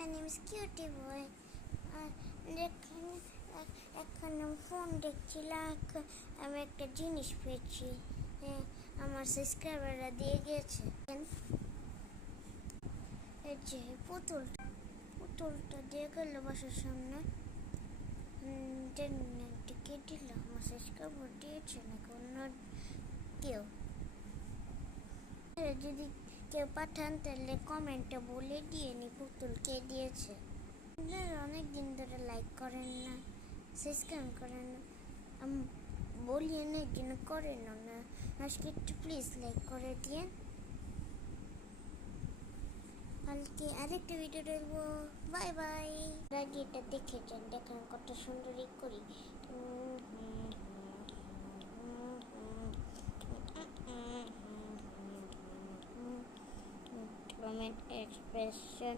My name is Cutie Boy. এখন phone দেখছিলাম, আমি একটা জিনিস পেয়েছি, আমার সাবস্ক্রাইবাররা দিয়ে গিয়েছে। এই যে পুতুলটা দিয়ে গেল বাসার সামনে, কে দিল? আমার সাবস্ক্রাইবার দিয়েছে নাকি অন্য কেউ? যদি কেউ পাঠান তাহলে কমেন্টে বলে দিয়ে নি পুতুল কে দিয়েছে। অনেক দিন ধরে লাইক করেন না, সাবস্ক্রাইব করেন না, বলি অনেক দিন করেন না, আজকে একটু প্লিজ লাইক করে দিয়ে। কালকে আরেকটা ভিডিও দেখবো। Bye bye. এটা দেখেছেন, দেখেন কত সুন্দর করি। Comment expression